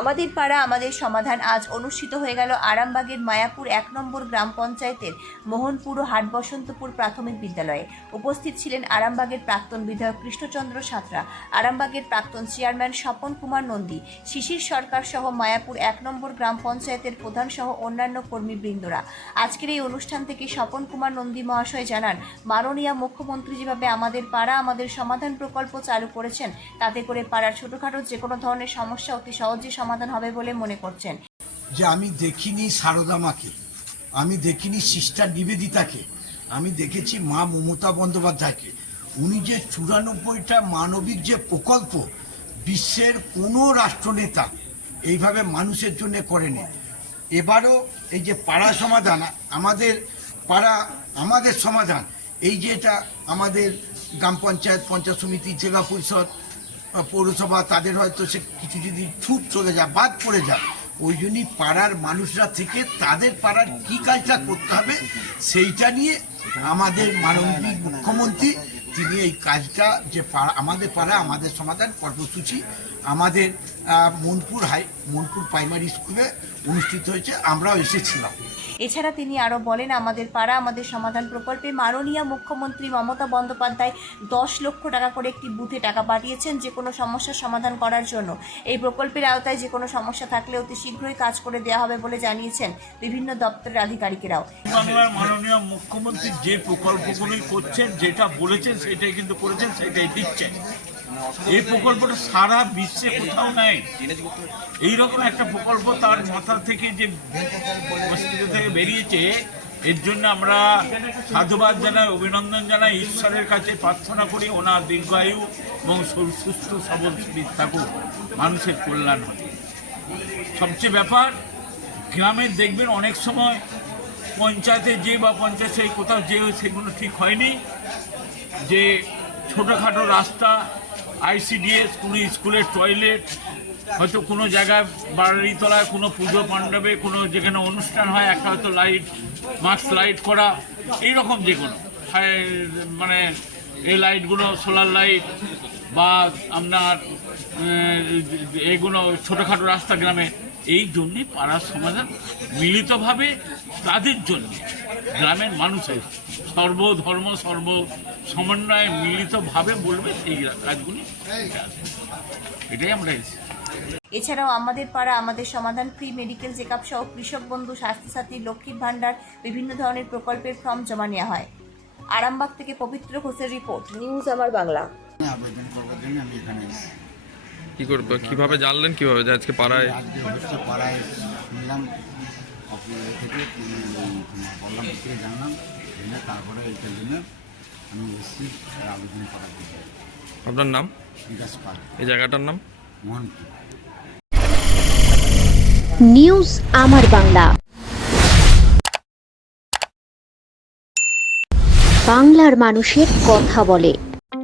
আমাদের পাড়া, আমাদের সমাধান আজ অনুষ্ঠিত হয়ে গেল আরামবাগের মায়াপুর এক নম্বর গ্রাম পঞ্চায়েতের মোহনপুর ও হাট বসন্তপুর প্রাথমিক বিদ্যালয়ে। উপস্থিত ছিলেন আরামবাগের প্রাক্তন বিধায়ক কৃষ্ণচন্দ্র সাঁতরা, আরামবাগের প্রাক্তন চেয়ারম্যান স্বপন কুমার নন্দী, শিশির সরকার সহ মায়াপুর এক নম্বর গ্রাম পঞ্চায়েতের প্রধান সহ অন্যান্য কর্মীবৃন্দরা আজকের এই অনুষ্ঠান থেকে স্বপন কুমার নন্দী মহাশয় জানান, মাননীয় মুখ্যমন্ত্রী যেভাবে আমাদের পাড়া, আমাদের সমাধান প্রকল্প চালু করেছেন, তাতে করে পাড়ার ছোটখাটো যে কোনো ধরনের সমস্যা অতি সহজে সমাধান হবে বলে মনে করছেন। যে আমি দেখিনি সারদা মাকে, আমি দেখিনি সিস্টার নিবেদিতাকে, আমি দেখেছি মা মমতা বন্দ্যোপাধ্যায়কে। উনি যে চুরানব্বইটা মানবিক যে প্রকল্প বিশ্বের কোনো রাষ্ট্রনেতা এইভাবে মানুষের জন্য করেনি। এবারও এই যে পাড়া সমাধান, আমাদের পাড়া, আমাদের সমাধান, এই যে এটা আমাদের গ্রাম পঞ্চায়েত পঞ্চায়েত সমিতি, জেলা পরিষদ পৌরসভা, তাদের হয়তো সে কিছু যদি ছুট চলে যায়, বাদ পড়ে যায়, ওই জন্যই পাড়ার মানুষরা থেকে তাদের পাড়ার কি কাজটা করতে হবে সেইটা নিয়ে আমাদের মাননীয় মুখ্যমন্ত্রী, তিনি এই কাজটা যে পাড়া, আমাদের পাড়া, আমাদের সমাধান কর্মসূচি, আমাদের মনপুর হাই, মনপুর প্রাইমারি স্কুলে অনুষ্ঠিত হয়েছে আমরাও এসেছিলাম। এছাড়া তিনি আরও বলেন আমাদের পাড়া আমাদের সমাধান প্রকল্পে মাননীয় মুখ্যমন্ত্রী মমতা বন্দ্যোপাধ্যায় দশ লক্ষ টাকা করে একটি বুথে টাকা পাঠিয়েছেন যে কোনো সমস্যার সমাধান করার জন্য। এই প্রকল্পের আওতায় যে কোনো সমস্যা থাকলে অতি শীঘ্রই কাজ করে দেওয়া হবে বলে জানিয়েছেন বিভিন্ন দপ্তরের আধিকারিকেরাও। বাংলার মাননীয় মুখ্যমন্ত্রী যে প্রকল্পগুলি করছেন যেটা বলেছেন সেটাই কিন্তু করেছেন সেটাই দিচ্ছেন। এই প্রকল্পটা সারা বিশ্বে কোথাও নাই। এইরকম একটা প্রকল্প তার মাথা থেকে যে মস্তিষ্ক থেকে বেরিয়েছে, এর জন্য আমরা সাধুবাদ জানাই, অভিনন্দন জানাই, ঈশ্বরের কাছে প্রার্থনা করি, ওনার দীর্ঘায়ু এবং সুস্থ সবল শরীর থাকুক মানুষের কল্যাণ হয় সবচেয়ে ব্যাপার, গ্রামে দেখবেন অনেক সময় পঞ্চায়েতে যে বা পঞ্চায়েত কোথাও যে সেগুলো ঠিক হয়নি, যে ছোটোখাটো রাস্তা আইসিডিএস, কোনো স্কুলের টয়লেট হয়তো কোনো জায়গায় বাড়িতলায় কোনো পুজো মণ্ডপে কোনো যেখানে অনুষ্ঠান হয়, একটা হয়তো লাইট মাস্ক লাইট করা, এইরকম যে কোনো। মানে এই লাইটগুলো সোলার লাইট বা আপনার এগুলো ছোটোখাটো রাস্তা গ্রামে এই জন্যে পাড়ার সমাধান মিলিতভাবে তাদের জন্য গ্রামের মানুষের সর্বধর্ম সর্ব সমন্বয়ে মিলিতভাবে বলবে সেই কাজগুলি এটাই আমরা এসেছি। এছাড়াও আমাদের পাড়া আমাদের সমাধান ফ্রি মেডিকেল চেকআপ সহ কৃষক বন্ধু স্বাস্থ্যসাথী লক্ষ্মীর ভাণ্ডার বিভিন্ন ধরনের প্রকল্পের ফর্ম জমা নেওয়া হয়। আরামবাগ থেকে পবিত্র ঘোষের রিপোর্ট নিউজ আমার বাংলা। আবেদন করবার জন্য আমি এখানে কি করব কীভাবে জানলেন কীভাবে যে আজকে পাড়ায়? আজকে হচ্ছে পাড়ায় শুনলাম থেকে বললাম থেকে জানলাম জেনে তারপরে এইটার জন্য আমি এসেছি আবেদন করার জন্য আপনার নাম? বিকাশ পাল। এই জায়গাটার নাম? মোহনপুর। নিউজ আমার বাংলা। বাংলার মানুষের কথা বলে।